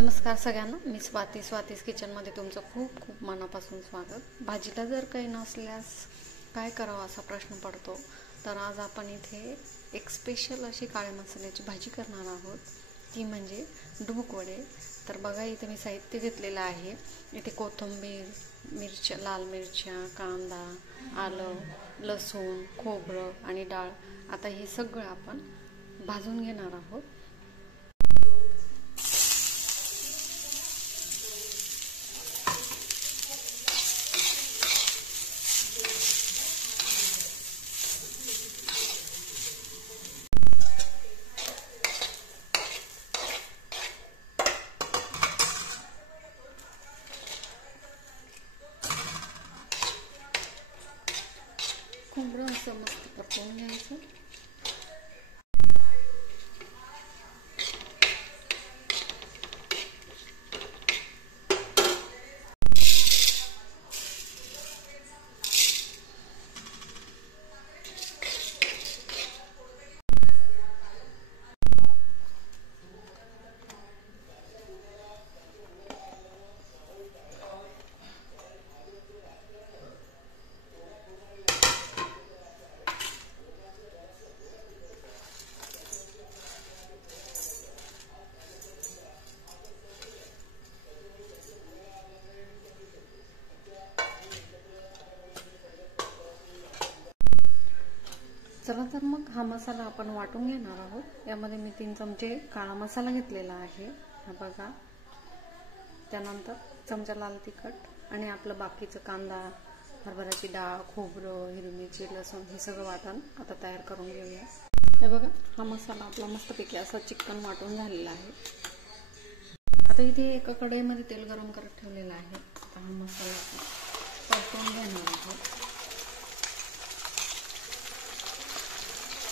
नमस्कार सगळ्यांना, मी स्वातीस किचनमध्ये तुमचं खूप खूप मनापासून स्वागत। भाजीला जर काही नसल्यास काय करावं असा प्रश्न पडतो, तर आज आपण इथे एक स्पेशल अशी काळ्या मसाल्याची भाजी करणार आहोत, ती म्हणजे डुबुक वडे। तर बघा, इथे मी साहित्य घेतलेलं आहे। इथे कोथिंबीर, मिरच्या, लाल मिरच्या, कांदा, आलं, लसूण, खोबरं आणि डाळ। आता हे सगळं आपण भाजून घेणार आहोत। खोबरं असं मस्त परतवून घ्यायचं। चला तर मग हा मसाला आपण वाटून घेणार आहोत। यामध्ये मी 3 चमचे काळा मसाला घेतलेला आहे, हा बघा। त्यानंतर चमचा लाल तिखट आणि आपलं बाकीचं कांदा, हरभऱ्याची डाळ, खोबरं, हिरवी मिरची, लसूण हे सगळं वाटण आता तयार करून घेऊया। हे बघा, हा मसाला आपला मस्तपैकी असा चिकन वाटून झालेला आहे। आता इथे एका कढईमध्ये तेल गरम करत ठेवलेलं आहे। आता हा मसाला परतून घेणार आहोत।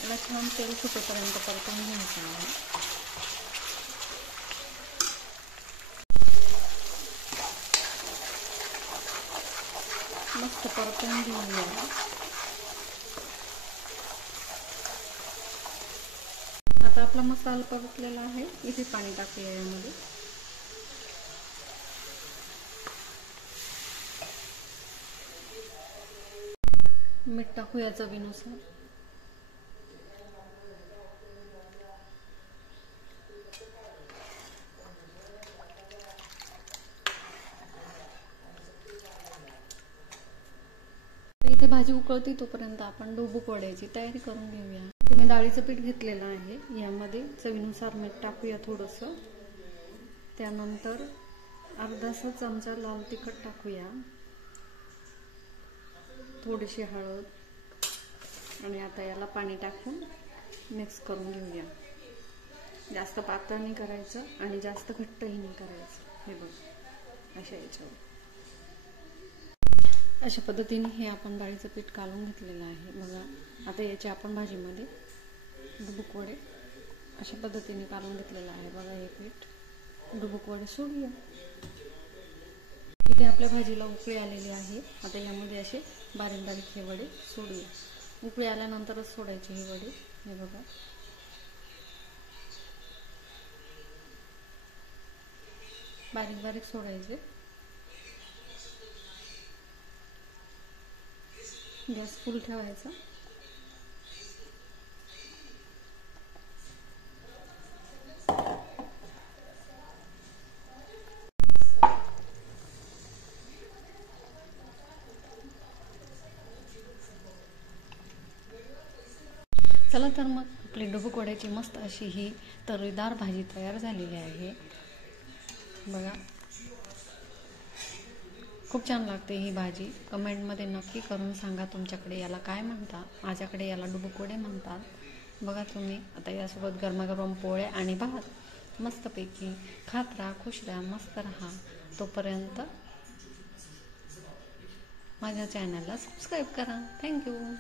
याला छान तेल सुटेपर्यंत परतून घ्यायचं आहे। मस्त परतून घेऊया। आता आपला मसाला परतलेला आहे, इथे पाणी टाकूया। यामध्ये मीठ टाकूया चवीनुसार। इथे भाजी उकळते तोपर्यंत आपण डुबुक वड्याची तयारी करून घेऊया। मी डाळीचं पीठ घेतलेलं आहे, यामध्ये चवीनुसार मीठ टाकूया थोडंसं। त्यानंतर अर्धासा चमचा लाल तिखट टाकूया, थोडीशी हळद आणि आता याला पाणी टाकून मिक्स करून घेऊया। जास्त पातळ नाही करायचं आणि जास्त घट्टही नाही करायचं। हे बघ, अशा याच्यावर अशा पद्धतीने हे आपण डाळीचं पीठ काढून घेतलेलं आहे बघा। आता याचे आपण भाजीमध्ये डुबुक वडे अशा पद्धतीने काढून घेतलेलं आहे बघा। हे पीठ डुबुक वडे सोडूया। इथे आपल्या भाजीला उकळी आलेली आहे। आता यामध्ये असे बारीक बारीक हे वडे सोडूया। उकळी आल्यानंतरच सोडायचे हे वडे। हे बघा, बारीक बारीक सोडायचे। गॅस फुल ठेवायचा। चला तर मग आपली डुबुक वड्याची मस्त अशी ही तर्रीदार भाजी तयार झालेली आहे बघा। खूप छान लागते ही भाजी। कमेंटमध्ये नक्की करून सांगा तुमच्याकडे याला काय म्हणतात। माझ्याकडे याला डुबुक वडे म्हणतात बघा तुम्ही। आता यासोबत गरमागरम पोळ्या आणि भात मस्तपैकी खात राहा, खुश राहा, मस्त राहा। तोपर्यंत माझ्या चॅनलला सबस्क्राईब करा। थँक्यू।